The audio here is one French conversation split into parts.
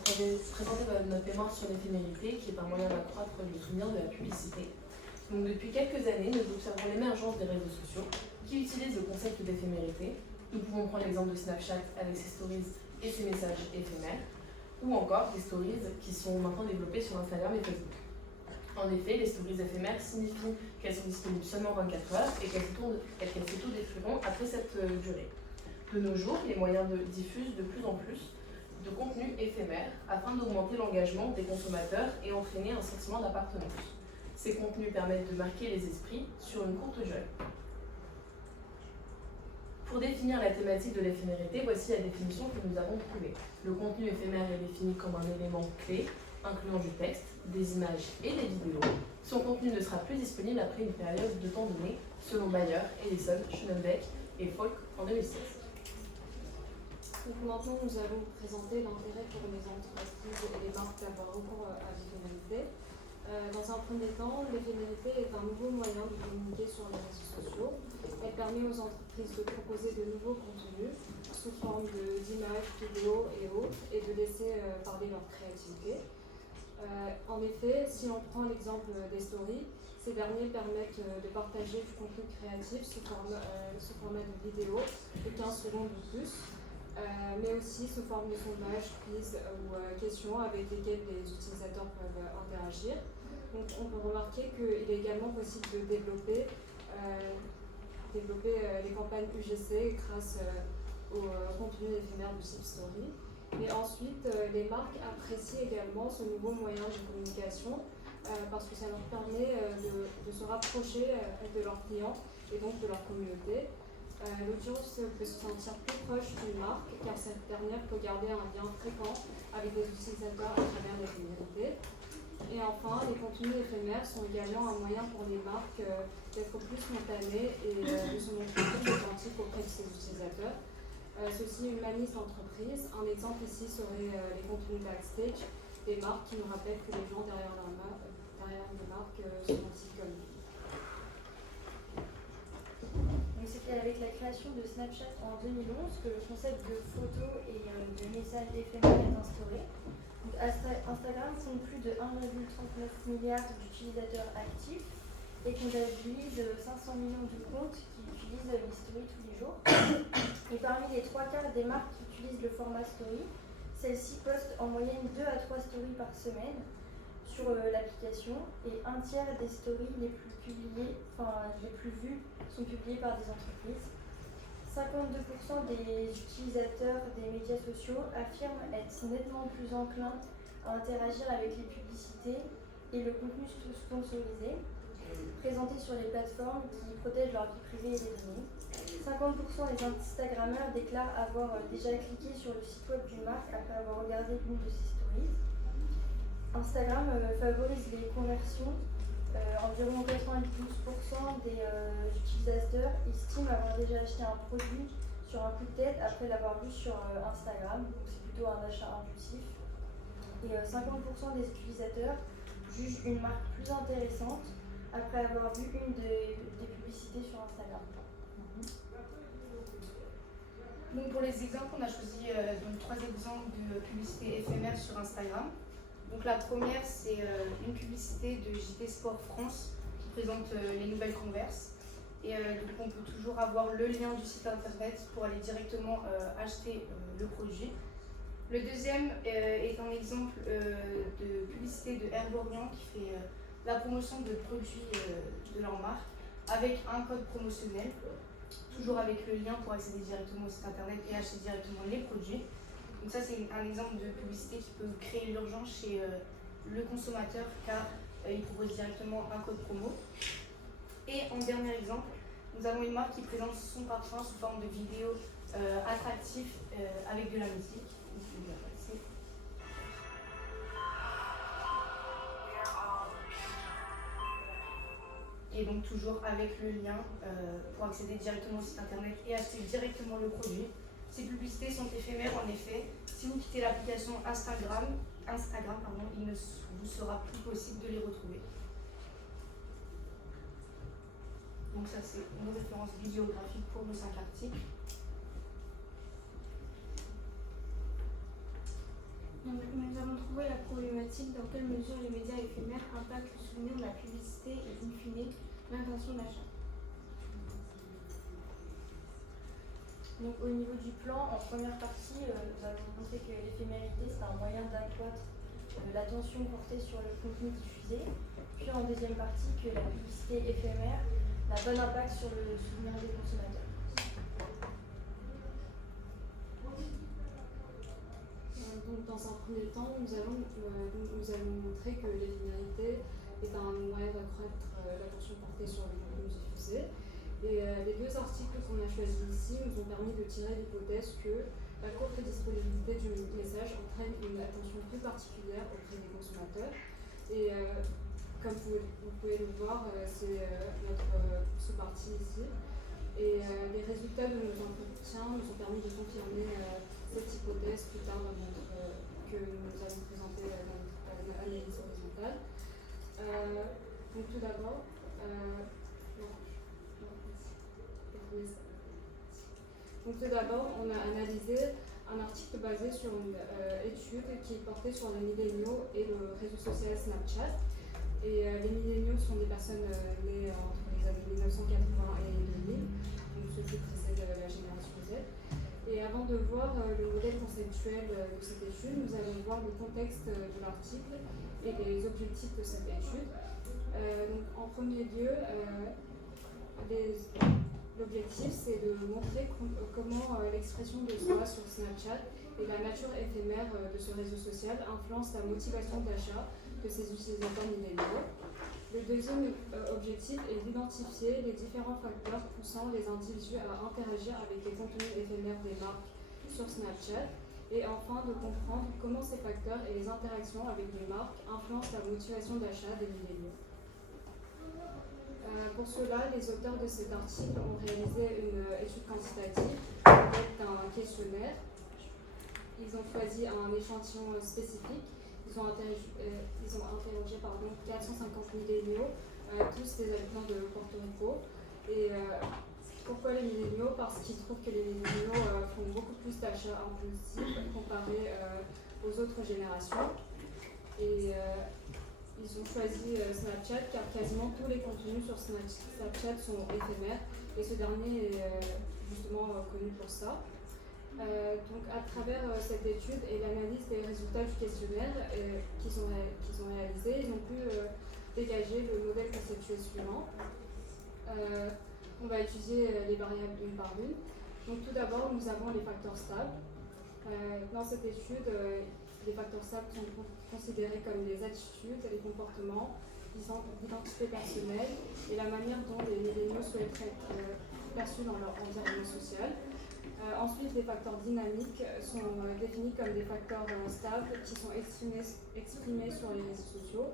présenter notre mémoire sur l'éphémérité, qui est un moyen d'accroître le souvenir de la publicité. Donc, depuis quelques années, nous observons l'émergence des réseaux sociaux qui utilisent le concept d'éphémérité. Nous pouvons prendre l'exemple de Snapchat avec ses stories et ses messages éphémères, ou encore des stories qui sont maintenant développées sur Instagram et Facebook. En effet, les stories éphémères signifient qu'elles sont disponibles seulement 24 heures et qu'elles s'auto-détruiront après cette durée. De nos jours, les moyens diffusent de plus en plus de contenus éphémères afin d'augmenter l'engagement des consommateurs et entraîner un sentiment d'appartenance. Ces contenus permettent de marquer les esprits sur une courte durée. Pour définir la thématique de l'éphémérité, voici la définition que nous avons trouvée. Le contenu éphémère est défini comme un élément clé, incluant du texte, des images et des vidéos. Son contenu ne sera plus disponible après une période de temps donné, selon Bayer, Ellison, Schoenbeck et Falk en 2016. Donc maintenant, nous allons vous présenter l'intérêt pour les entreprises et les marques d'avoir recours à l'éphémérité. Dans un premier temps, l'éphémérité est un nouveau moyen de communiquer sur les réseaux sociaux. Elle permet aux entreprises de proposer de nouveaux contenus sous forme d'images, vidéos et autres, et de laisser parler leur créativité. En effet, si on prend l'exemple des stories, ces derniers permettent de partager du contenu créatif sous format de vidéo de 15 secondes ou plus, mais aussi sous forme de sondages, quiz ou questions avec lesquels les utilisateurs peuvent interagir. Donc on peut remarquer qu'il est également possible de développer les campagnes UGC grâce au contenu éphémère du type story. Mais ensuite, les marques apprécient également ce nouveau moyen de communication parce que ça leur permet de se rapprocher de leurs clients et donc de leur communauté. L'audience peut se sentir plus proche d'une marque car cette dernière peut garder un lien fréquent avec les utilisateurs à travers l'éphémérité. Et enfin, les contenus éphémères sont également un moyen pour les marques d'être plus spontanées et de se montrer plus authentiques auprès de ses utilisateurs. Ceci humanise l'entreprise. Un exemple ici serait les contenus backstage des marques qui nous rappellent que les gens derrière les marques sont aussi comme nous. Donc c'était avec la création de Snapchat en 2011 que le concept de photo et de message éphémère est instauré. Donc Instagram compte plus de 1,39 milliard d'utilisateurs actifs et comptabilise 500 millions de comptes qui utilisent les stories tous les jours. Et parmi les 3/4 des marques qui utilisent le format story, celles-ci postent en moyenne 2 à 3 stories par semaine sur l'application et un tiers des stories les plus vues sont publiées par des entreprises. 52% des utilisateurs des médias sociaux affirment être nettement plus enclins à interagir avec les publicités et le contenu sponsorisé présenté sur les plateformes qui protègent leur vie privée et les données. 50% des Instagrammeurs déclarent avoir déjà cliqué sur le site web d'une marque après avoir regardé l'une de ses stories. Instagram favorise les conversions. Environ 92% des utilisateurs estiment avoir déjà acheté un produit sur un coup de tête après l'avoir vu sur Instagram, donc c'est plutôt un achat impulsif. Et 50% des utilisateurs jugent une marque plus intéressante après avoir vu une des publicités sur Instagram. Donc pour les exemples, on a choisi 3 exemples de publicités éphémères sur Instagram. Donc la première, c'est une publicité de JT Sport France qui présente les nouvelles Converse. Et donc on peut toujours avoir le lien du site internet pour aller directement acheter le produit. Le deuxième est un exemple de publicité de Herborian qui fait la promotion de produits de leur marque avec un code promotionnel, toujours avec le lien pour accéder directement au site internet et acheter directement les produits. Donc ça c'est un exemple de publicité qui peut créer l'urgence chez le consommateur car il propose directement un code promo. Et en dernier exemple, nous avons une marque qui présente son parfum sous forme de vidéo attractif avec de la musique. Et donc toujours avec le lien pour accéder directement au site internet et acheter directement le produit. Ces publicités sont éphémères en effet. Si vous quittez l'application Instagram, il ne vous sera plus possible de les retrouver. Donc ça c'est une référence bibliographique pour nos 5 articles. Donc, trouver la problématique dans quelle mesure les médias éphémères impactent le souvenir de la publicité et, in fine, l'intention d'achat. Donc au niveau du plan, en première partie, nous avons montré que l'éphémérité c'est un moyen d'accroître l'attention portée sur le contenu diffusé. Puis en deuxième partie, que la publicité éphémère n'a pas d'impact sur le souvenir des consommateurs. Donc, dans un premier temps, nous allons montrer que l'éphémérité est un moyen d'accroître l'attention portée sur le contenu diffusé. Et les deux articles qu'on a choisis ici nous ont permis de tirer l'hypothèse que la courte disponibilité du message entraîne une attention plus particulière auprès des consommateurs. Et comme vous pouvez le voir, c'est notre sous-partie ici. Et les résultats de nos entretiens nous ont permis de confirmer cette hypothèse plus tard que nous allons présenter dans notre analyse horizontale. Donc tout d'abord, on a analysé un article basé sur une étude qui portait sur les milléniaux et le réseau social Snapchat. Et les milléniaux sont des personnes nées entre les années 1980 et 2000, donc ceux qui précèdent la génération Z. Et avant de voir le modèle conceptuel de cette étude, nous allons voir le contexte de l'article et les objectifs de cette étude. Donc, en premier lieu, l'objectif c'est de montrer comment l'expression de soi sur Snapchat et la nature éphémère de ce réseau social influence la motivation d'achat de ses utilisateurs milléniaux. Le deuxième objectif est d'identifier les différents facteurs poussant les individus à interagir avec les contenus éphémères des marques sur Snapchat et enfin de comprendre comment ces facteurs et les interactions avec les marques influencent la motivation d'achat des milléniaux. Pour cela, les auteurs de cet article ont réalisé une étude quantitative avec un questionnaire. Ils ont choisi un échantillon spécifique. Ils ont interrogé 450 milléniaux, tous des habitants de Porto Rico. Et pourquoi les milléniaux? Parce qu'ils trouvent que les milléniaux font beaucoup plus d'achats impulsifs comparés aux autres générations. Et ils ont choisi Snapchat car quasiment tous les contenus sur Snapchat sont éphémères et ce dernier est justement connu pour ça. Donc à travers cette étude et l'analyse des résultats du questionnaire qu'ils ont réalisé, ils ont pu dégager le modèle conceptuel suivant. On va étudier les variables une par une. Donc tout d'abord, nous avons les facteurs stables. Dans cette étude, les facteurs stables sont considérés comme les attitudes, les comportements, l'identité personnelle et la manière dont les milléniaux souhaiteraient être perçus dans leur environnement social. Ensuite, les facteurs dynamiques sont définis comme des facteurs stables qui sont exprimés sur les réseaux sociaux.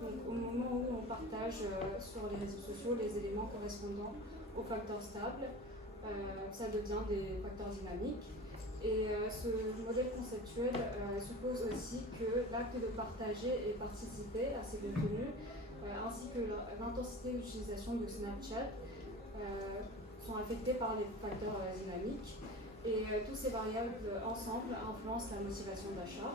Donc, au moment où on partage sur les réseaux sociaux les éléments correspondant aux facteurs stables, ça devient des facteurs dynamiques. Et ce modèle conceptuel suppose aussi que l'acte de partager et participer à ces contenus, ainsi que l'intensité d'utilisation de Snapchat, sont affectés par les facteurs dynamiques. Et tous ces variables ensemble influencent la motivation d'achat.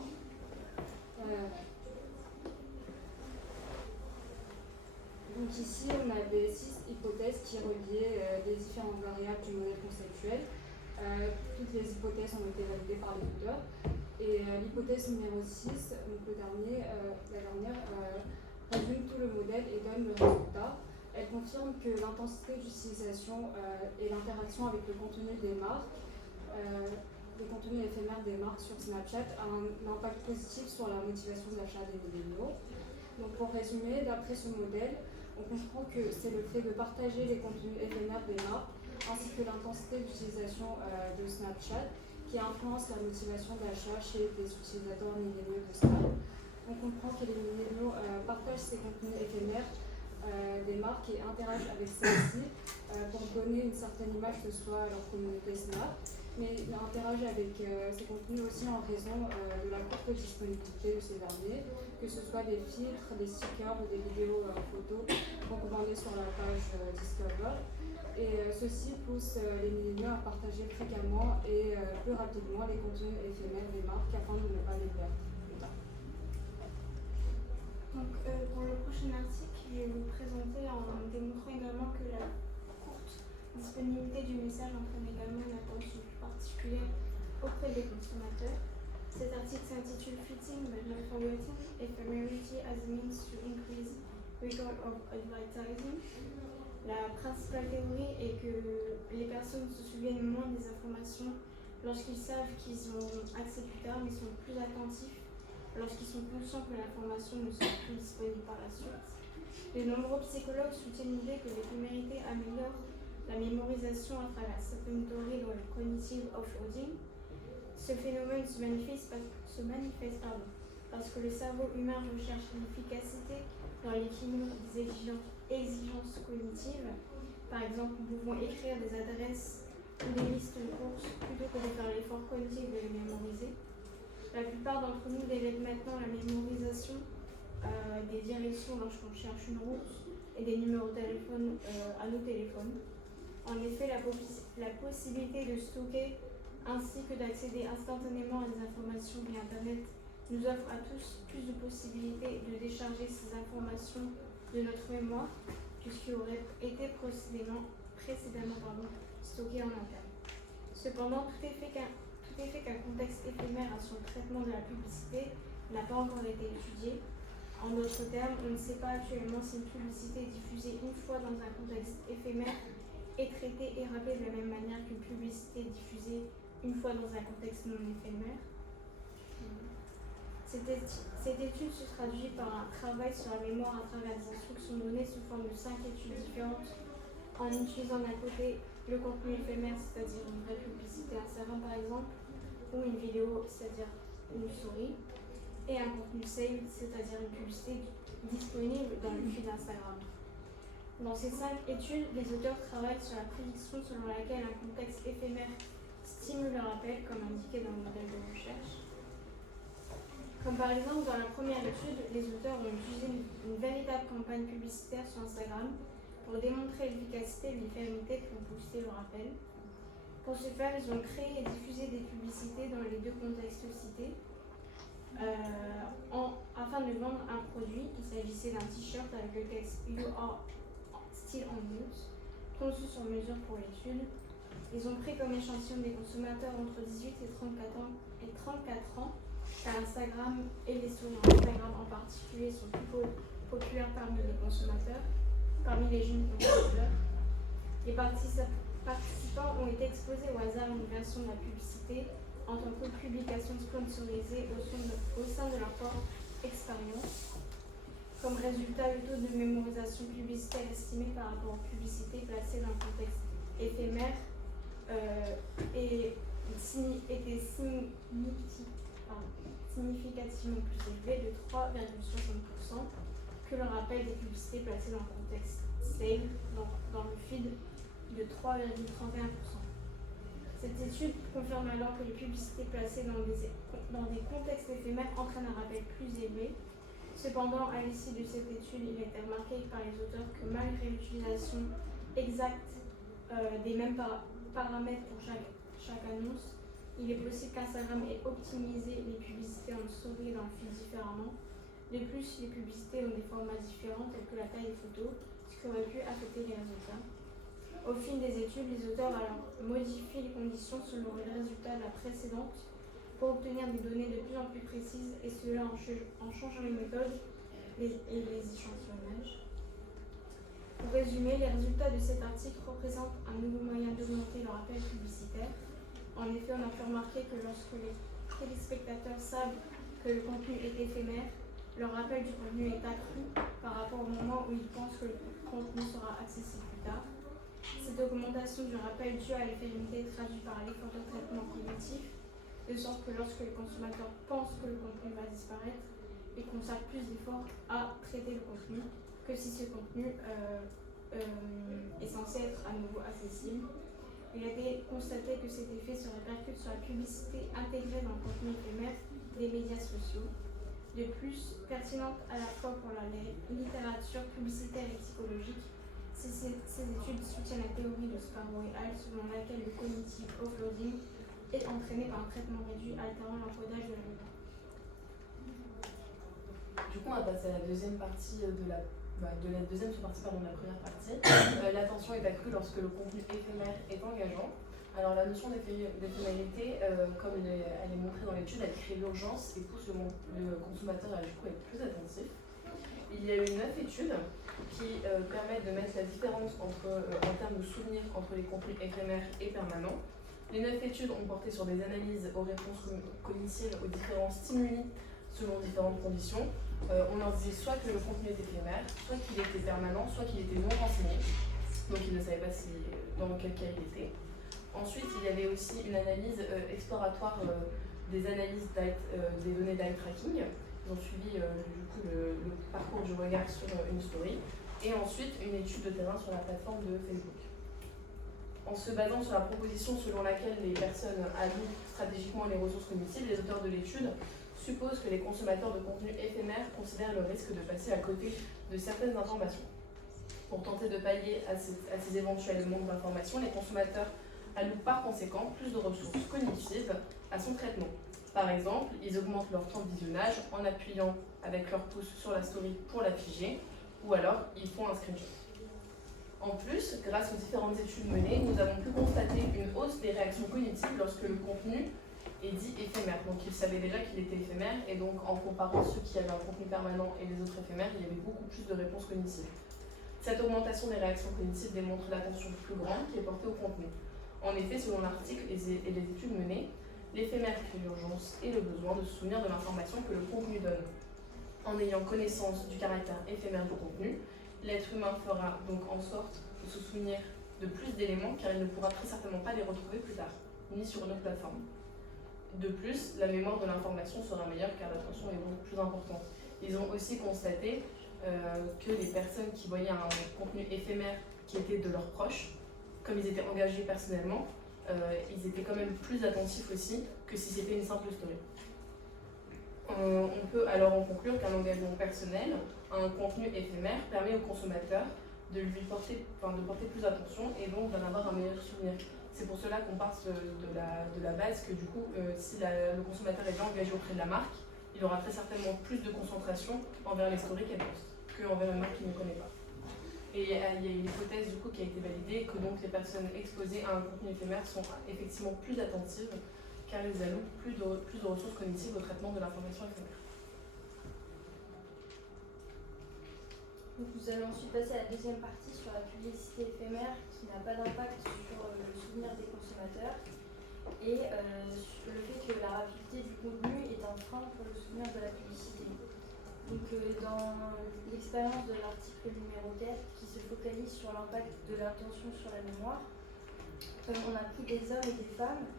Donc ici, on avait 6 hypothèses qui reliaient les différentes variables du modèle conceptuel. Toutes les hypothèses ont été validées par les auteurs. Et l'hypothèse numéro 6, donc la dernière, résume tout le modèle et donne le résultat. Elle confirme que l'intensité d'utilisation et l'interaction avec le contenu des marques, les contenus éphémères des marques sur Snapchat, a un impact positif sur la motivation d'achat des milléniaux. Donc pour résumer, d'après ce modèle, on comprend que c'est le fait de partager les contenus éphémères des marques ainsi que l'intensité d'utilisation de Snapchat qui influence la motivation d'achat chez les utilisateurs milléniaux de Snap. On comprend que les milléniaux partagent ces contenus éphémères des marques et interagissent avec celles-ci pour donner une certaine image de soi à leur communauté Snap, mais ils interagissent avec ces contenus aussi en raison de la courte disponibilité de ces derniers, que ce soit des filtres, des stickers ou des vidéos photos recommandées sur la page Discover. Et ceci pousse les milléniaux à partager fréquemment et plus rapidement les contenus éphémères des marques afin de ne pas les perdre plus tard. prochain article, je vais vous présenter en démontrant également que la courte disponibilité du message entraîne également une attention plus particulière auprès des consommateurs. Cet article s'intitule Fitting but not forgetting, ephemerity as a means to increase return of advertising. La principale théorie est que les personnes se souviennent moins des informations lorsqu'ils savent qu'ils ont accès plus tard, mais sont plus attentifs lorsqu'ils sont conscients que l'information ne sera plus disponible par la suite. De nombreux psychologues soutiennent l'idée que l'éphémérité améliore la mémorisation à travers certaines théories dans le cognitive offloading. Ce phénomène se manifeste parce que le cerveau humain recherche l'efficacité dans l'équilibre des exigences cognitives. Par exemple, nous pouvons écrire des adresses ou des listes de courses plutôt que de faire l'effort cognitif de les mémoriser. La plupart d'entre nous délaissent maintenant la mémorisation des directions lorsqu'on cherche une route et des numéros de téléphone à nos téléphones. En effet, la possibilité de stocker ainsi que d'accéder instantanément à des informations via Internet nous offre à tous plus de possibilités de décharger ces informations de notre mémoire puisqu'ils auraient été précédemment stockées en interne. Cependant, tout est fait qu'un contexte éphémère à son traitement de la publicité n'a pas encore été étudié. En d'autres termes, on ne sait pas actuellement si une publicité diffusée une fois dans un contexte éphémère est traitée et rappelée de la même manière qu'une publicité diffusée une fois dans un contexte non éphémère. Cette étude se traduit par un travail sur la mémoire à travers des instructions données sous forme de 5 études différentes en utilisant d'un côté le contenu éphémère, c'est-à-dire une vraie publicité Instagram par exemple, ou une vidéo, c'est-à-dire une souris, et un contenu save, c'est-à-dire une publicité disponible dans le feed Instagram. Dans ces 5 études, les auteurs travaillent sur la prédiction selon laquelle un contexte éphémère stimule le rappel, comme indiqué dans le modèle de recherche. Comme par exemple, dans la première étude, les auteurs ont utilisé une véritable campagne publicitaire sur Instagram pour démontrer l'efficacité et l'efficacité pour booster le rappel. Pour ce faire, ils ont créé et diffusé des publicités dans les 2 contextes cités afin de vendre un produit. Il s'agissait d'un t-shirt avec le texte You are still on use, conçu sur mesure pour l'étude. Ils ont pris comme échantillon des consommateurs entre 18 et 34 ans, car Instagram et les stories Instagram en particulier sont plus populaires parmi les consommateurs, parmi les jeunes consommateurs. Les participants ont été exposés au hasard à une version de la publicité en tant que publication sponsorisée au sein de leur propre expérience. Comme résultat, le taux de mémorisation publicitaire estimé par rapport aux publicités placées dans le contexte éphémère était significativement plus élevé de 3,60% que le rappel des publicités placées dans le contexte save dans le feed de 3,31%. Cette étude confirme alors que les publicités placées dans des contextes éphémères entraînent un rappel plus élevé. Cependant, à l'issue de cette étude, il a été remarqué par les auteurs que malgré l'utilisation exacte des mêmes paramètres pour chaque annonce, il est possible qu'Instagram ait optimisé les publicités en story et dans le feed différemment. De plus, les publicités ont des formats différents tels que la taille des photos, ce qui aurait pu affecter les résultats. Au fil des études, les auteurs alors modifient les conditions selon les résultats de la précédente pour obtenir des données de plus en plus précises, et cela en changeant les méthodes et les échantillonnages. Pour résumer, les résultats de cet article représentent un nouveau moyen d'augmenter le rappel publicitaire. En effet, on a pu remarquer que lorsque les téléspectateurs savent que le contenu est éphémère, leur rappel du contenu est accru par rapport au moment où ils pensent que le contenu sera accessible plus tard. Cette augmentation du rappel due à l'éphémérité est traduite par l'effort de traitement cognitif, de sorte que lorsque les consommateurs pensent que le contenu va disparaître, ils consacrent plus d'efforts à traiter le contenu que si ce contenu est censé être à nouveau accessible. Il a été constaté que cet effet se répercute sur la publicité intégrée dans le contenu éphémère des médias sociaux. De plus, pertinente à la fois pour la littérature publicitaire et psychologique, ces études soutiennent la théorie de Sparrow et Hall selon laquelle le cognitive offloading est entraîné par un traitement réduit altérant l'encodage de la mémoire. Du coup, on va passer à la deuxième partie de la deuxième sous-partie de la première partie. L'attention est accrue lorsque le contenu éphémère est engageant. Alors la notion d'éphémérité, comme elle est montrée dans l'étude, elle crée l'urgence et pousse le consommateur à du coup être plus attentif. Il y a eu 9 études qui permettent de mettre la différence en termes de souvenirs entre les contenus éphémères et permanents. Les 9 études ont porté sur des analyses aux réponses cognitives aux différents stimuli selon différentes conditions. On leur disait soit que le contenu était éphémère, soit qu'il était permanent, soit qu'il était non renseigné. Donc ils ne savaient pas dans quel cas il était. Ensuite, il y avait aussi une analyse exploratoire des analyses des données d'eye tracking. Ils ont suivi le parcours du regard sur une story. Et ensuite, une étude de terrain sur la plateforme de Facebook. En se basant sur la proposition selon laquelle les personnes allient stratégiquement les ressources cognitives, les auteurs de l'étude supposent que les consommateurs de contenu éphémère considèrent le risque de passer à côté de certaines informations. Pour tenter de pallier à ces éventuels manques d'informations, les consommateurs allouent par conséquent plus de ressources cognitives à son traitement. Par exemple, ils augmentent leur temps de visionnage en appuyant avec leur pouce sur la story pour la figer, ou alors ils font un screenshot. En plus, grâce aux différentes études menées, nous avons pu constater une hausse des réactions cognitives lorsque le contenu est dit éphémère. Donc ils savaient déjà qu'il était éphémère, et donc en comparant ceux qui avaient un contenu permanent et les autres éphémères, il y avait beaucoup plus de réponses cognitives. Cette augmentation des réactions cognitives démontre l'attention plus grande qui est portée au contenu. En effet, selon l'article et les études menées, l'éphémère crée l'urgence et le besoin de se souvenir de l'information que le contenu donne. En ayant connaissance du caractère éphémère du contenu, l'être humain fera donc en sorte de se souvenir de plus d'éléments car il ne pourra très certainement pas les retrouver plus tard, ni sur une autre plateforme. De plus, la mémoire de l'information sera meilleure car l'attention est beaucoup plus importante. Ils ont aussi constaté que les personnes qui voyaient un contenu éphémère qui était de leurs proches, comme ils étaient engagés personnellement, ils étaient quand même plus attentifs aussi que si c'était une simple story. On peut alors en conclure qu'un engagement personnel, un contenu éphémère, permet au consommateur de porter plus attention et donc d'en avoir un meilleur souvenir. C'est pour cela qu'on part de la base que du coup, si le consommateur est bien engagé auprès de la marque, il aura très certainement plus de concentration envers les stories qu'elle poste qu'envers une marque qu'il ne connaît pas. Et il y a une hypothèse du coup qui a été validée que donc les personnes exposées à un contenu éphémère sont effectivement plus attentives car elles allouent plus de ressources cognitives au traitement de l'information éphémère. Donc nous allons ensuite passer à la deuxième partie sur la publicité éphémère qui n'a pas d'impact sur le souvenir des consommateurs et sur le fait que la rapidité du contenu est un frein pour le souvenir de la publicité. Donc dans l'expérience de l'article numéro 4 qui se focalise sur l'impact de l'attention sur la mémoire, on a pris des hommes et des femmes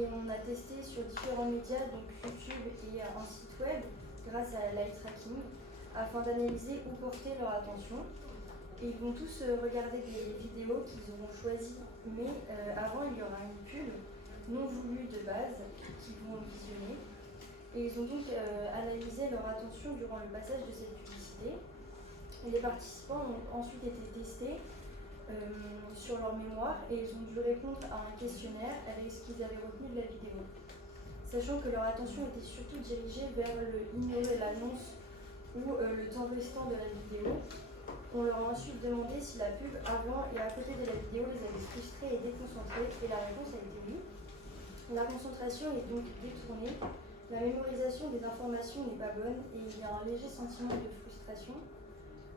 et on a testé sur différents médias, donc YouTube et un site web grâce à l'eye tracking afin d'analyser où porter leur attention. Et ils vont tous regarder des vidéos qu'ils auront choisies, mais avant il y aura une pub non voulue de base qu'ils vont visionner. Et ils ont donc analysé leur attention durant le passage de cette publicité. Et les participants ont ensuite été testés sur leur mémoire et ils ont dû répondre à un questionnaire avec ce qu'ils avaient retenu de la vidéo. Sachant que leur attention était surtout dirigée vers ignorer l'annonce ou le temps restant de la vidéo, on leur a ensuite demandé si la pub avant et à côté de la vidéo les avait frustrés et déconcentrés et la réponse a été oui. La concentration est donc détournée. La mémorisation des informations n'est pas bonne et il y a un léger sentiment de frustration.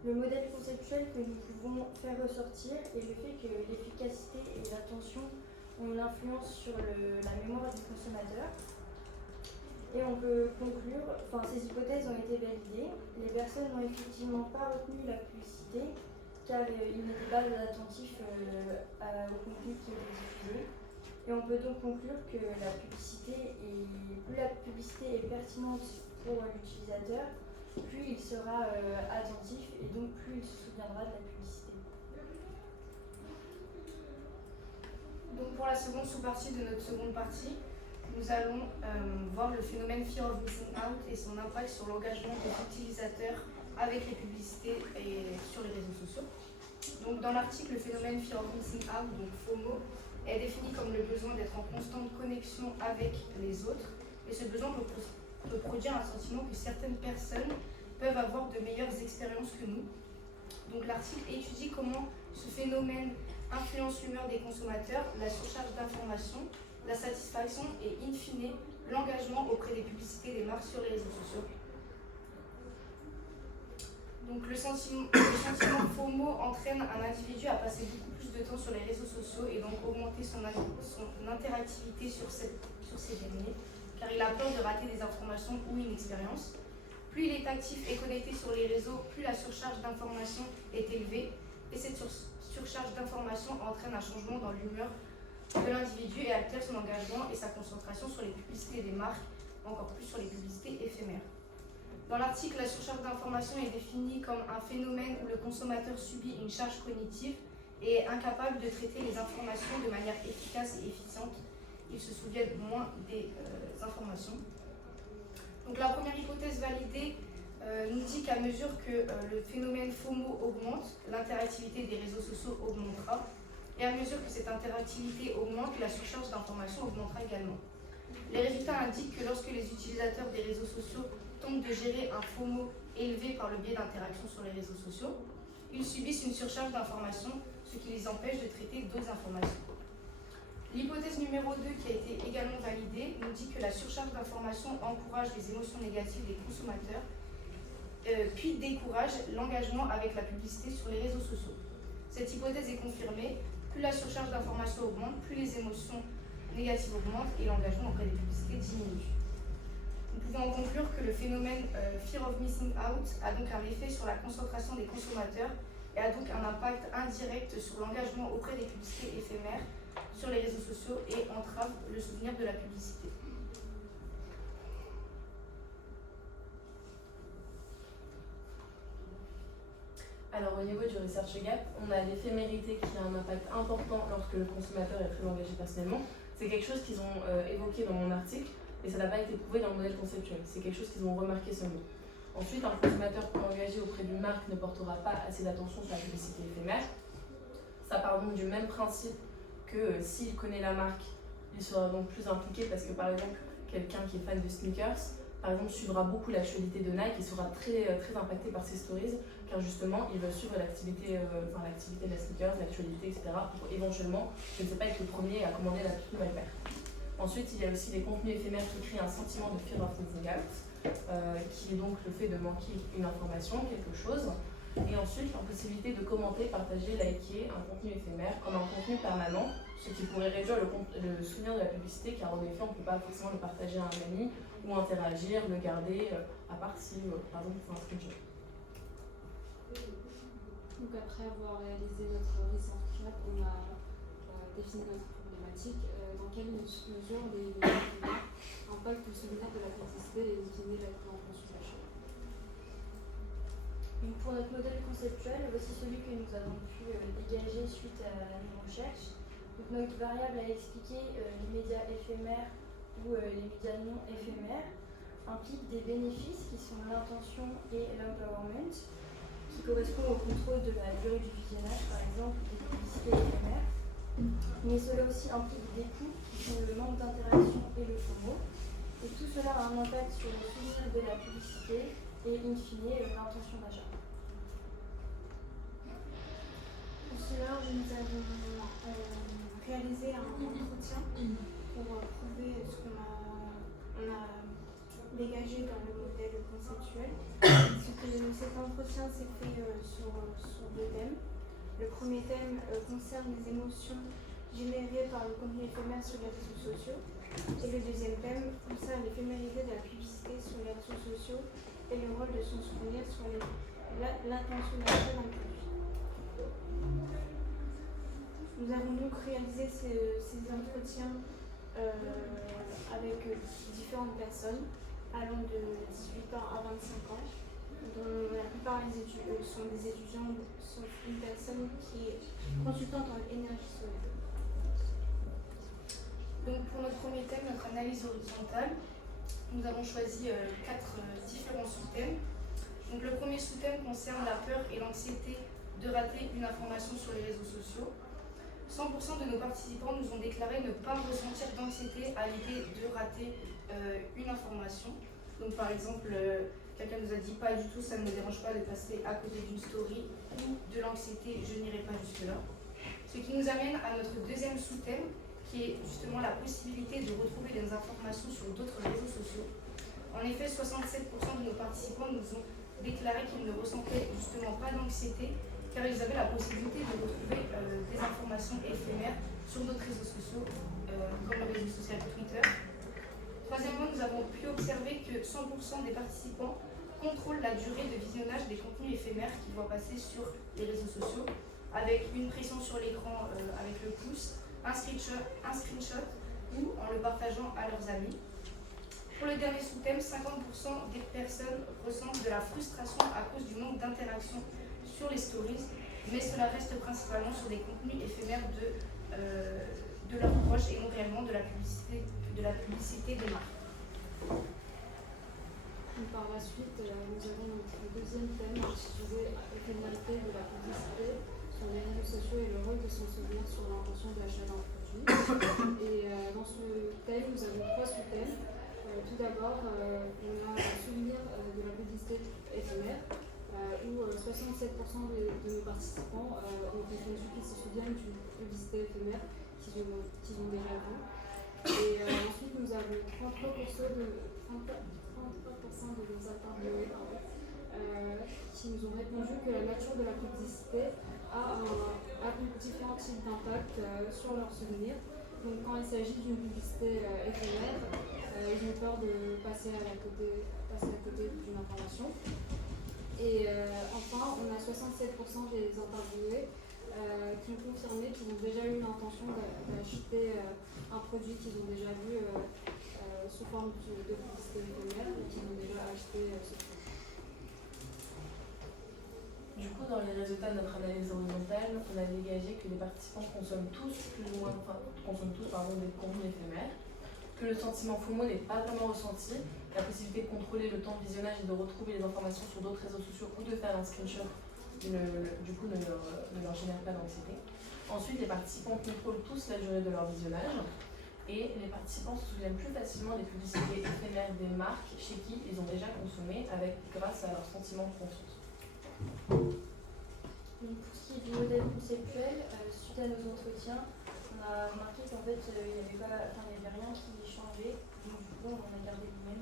Le modèle conceptuel que nous pouvons faire ressortir est le fait que l'efficacité et l'attention ont une influence sur la mémoire du consommateur. Et on peut conclure, ces hypothèses ont été validées. Les personnes n'ont effectivement pas retenu la publicité car ils n'étaient pas attentifs au contenu qui était diffusé. Et on peut donc conclure que plus la publicité est pertinente pour l'utilisateur, plus il sera attentif et donc plus il se souviendra de la publicité. Donc pour la seconde sous-partie de notre seconde partie, nous allons voir le phénomène Fear of Missing Out et son impact sur l'engagement des utilisateurs avec les publicités et sur les réseaux sociaux. Donc dans l'article, le phénomène Fear of Missing Out, donc FOMO, est défini comme le besoin d'être en constante connexion avec les autres. Et ce besoin peut produire un sentiment que certaines personnes peuvent avoir de meilleures expériences que nous. Donc l'article étudie comment ce phénomène influence l'humeur des consommateurs, la surcharge d'informations, la satisfaction et in fine l'engagement auprès des publicités des marques sur les réseaux sociaux. Donc le sentiment FOMO entraîne un individu à passer beaucoup plus de temps sur les réseaux sociaux et donc augmenter son interactivité sur ces derniers, car il a peur de rater des informations ou une expérience. Plus il est actif et connecté sur les réseaux, plus la surcharge d'informations est élevée, et cette surcharge d'informations entraîne un changement dans l'humeur de l'individu et altère son engagement et sa concentration sur les publicités des marques, encore plus sur les publicités éphémères. Dans l'article, la surcharge d'informations est définie comme un phénomène où le consommateur subit une charge cognitive et est incapable de traiter les informations de manière efficace et efficiente. Il se souvient moins des informations. Donc la première hypothèse validée nous dit qu'à mesure que le phénomène FOMO augmente, l'interactivité des réseaux sociaux augmentera. Et à mesure que cette interactivité augmente, la surcharge d'informations augmentera également. Les résultats indiquent que lorsque les utilisateurs des réseaux sociaux tentent de gérer un FOMO élevé par le biais d'interactions sur les réseaux sociaux, ils subissent une surcharge d'informations, ce qui les empêche de traiter d'autres informations. L'hypothèse numéro 2, qui a été également validée, nous dit que la surcharge d'informations encourage les émotions négatives des consommateurs, puis décourage l'engagement avec la publicité sur les réseaux sociaux. Cette hypothèse est confirmée, plus la surcharge d'informations augmente, plus les émotions négatives augmentent et l'engagement auprès des publicités diminue. Nous pouvons en conclure que le phénomène Fear of Missing Out a donc un effet sur la concentration des consommateurs et a donc un impact indirect sur l'engagement auprès des publicités éphémères sur les réseaux sociaux et entrave le souvenir de la publicité. Alors au niveau du Research Gap, on a l'éphémérité qui a un impact important lorsque le consommateur est très engagé personnellement. C'est quelque chose qu'ils ont évoqué dans mon article et ça n'a pas été prouvé dans le modèle conceptuel. C'est quelque chose qu'ils ont remarqué seulement. Ensuite, un consommateur engagé auprès d'une marque ne portera pas assez d'attention sur la publicité éphémère. Ça part donc du même principe que s'il connaît la marque, il sera donc plus impliqué parce que par exemple, quelqu'un qui est fan de sneakers, par exemple, suivra beaucoup l'actualité de Nike et sera très impacté par ses stories, car justement, il va suivre l'activité de la sneakers, l'actualité, etc. pour éventuellement, je ne sais pas, être le premier à commander la toute nouvelle paire. Ensuite, il y a aussi les contenus éphémères qui créent un sentiment de fear of missing out, qui est donc le fait de manquer une information, quelque chose. Et ensuite, l'impossibilité de commenter, partager, liker un contenu éphémère comme un contenu permanent, ce qui pourrait réduire le souvenir de la publicité, car en effet, on ne peut pas forcément le partager à un ami ou interagir, le garder, à part si, par exemple, on fait un screenshot. Donc après avoir réalisé notre research gap, on a défini notre problématique. Dans quelle mesure les marques impactent le souvenir de la publicité et définir la compréhension d'achat? Pour notre modèle conceptuel, voici celui que nous avons pu dégager suite à nos recherches. Donc, notre variable a expliqué les médias éphémères ou les médias non éphémères impliquent des bénéfices qui sont l'intention et l'empowerment, qui correspondent au contrôle de la durée du visionnage, par exemple des publicités éphémères. Mais cela aussi implique des coûts qui sont le manque d'interaction et le FOMO. Et tout cela a un impact sur le souvenir de la publicité et in fine l'intention d'achat. Pour cela, nous avons réalisé un entretien pour prouver ce qu'on a dégagé dans le modèle conceptuel. Cet entretien s'est fait sur deux thèmes. Le premier thème concerne les émotions générées par le contenu éphémère sur les réseaux sociaux. Et le deuxième thème concerne l'éphémérité de la publicité sur les réseaux sociaux et le rôle de son souvenir sur l'intention d'achat d'un produit. Nous avons donc réalisé ces entretiens avec différentes personnes allant de 18 ans à 25 ans, dont la plupart sont des étudiants, sauf une personne qui est consultante en énergie solaire. Donc pour notre premier thème, notre analyse horizontale, nous avons choisi 4 différents sous-thèmes. Donc le premier sous-thème concerne la peur et l'anxiété de rater une information sur les réseaux sociaux. 100% de nos participants nous ont déclaré ne pas ressentir d'anxiété à l'idée de rater une information. Donc par exemple, quelqu'un nous a dit pas du tout, ça ne me dérange pas de passer à côté d'une story ou de l'anxiété, je n'irai pas jusque-là. Ce qui nous amène à notre deuxième sous-thème, qui est justement la possibilité de retrouver des informations sur d'autres réseaux sociaux. En effet, 67% de nos participants nous ont déclaré qu'ils ne ressentaient justement pas d'anxiété, car ils avaient la possibilité de retrouver des informations éphémères sur d'autres réseaux sociaux, comme le réseau social Twitter. Troisièmement, nous avons pu observer que 100% des participants contrôlent la durée de visionnage des contenus éphémères qu'ils voient passer sur les réseaux sociaux, avec une pression sur l'écran avec le pouce, un screenshot ou en le partageant à leurs amis. Pour le dernier sous-thème, 50% des personnes ressentent de la frustration à cause du manque d'interaction sur les stories, mais cela reste principalement sur des contenus éphémères de leurs proches et non réellement de la publicité des marques. Par la suite, nous avons notre deuxième thème intitulé Éphémérité de la publicité sur les réseaux sociaux et le rôle de s'en souvenir sur l'intention d'achat d'un produit. Et dans ce thème, nous avons trois sous-thèmes. Tout d'abord, on a un souvenir de la publicité éphémère, où 67% de nos participants ont répondu qu'ils se souviennent d'une publicité éphémère qu'ils ont déjà vue. Et ensuite, nous avons 33% de nos interviewés qui nous ont répondu que la nature de la publicité a différents types d'impact sur leurs souvenirs. Donc, quand il s'agit d'une publicité éphémère, ils ont peur de passer à côté d'une information. Et enfin, on a 67% des interviewés qui ont confirmé qu'ils ont déjà eu l'intention d'acheter un produit qu'ils ont déjà vu sous forme de publicité éphémère et qu'ils ont déjà acheté ce produit. Du coup, dans les résultats de notre analyse horizontale, on a dégagé que les participants consomment tous des contenus éphémères, que le sentiment FOMO n'est pas vraiment ressenti, la possibilité de contrôler le temps de visionnage et de retrouver les informations sur d'autres réseaux sociaux ou de faire un screenshot ne leur génère pas d'anxiété. Ensuite, les participants contrôlent tous la durée de leur visionnage et les participants se souviennent plus facilement des publicités éphémères des marques chez qui ils ont déjà consommé grâce à leur sentiment de confiance. Donc, pour ce qui est du modèle conceptuel, suite à nos entretiens, on a remarqué qu'en fait, il n'y avait rien qui changeait. Donc, du coup, on a gardé le même.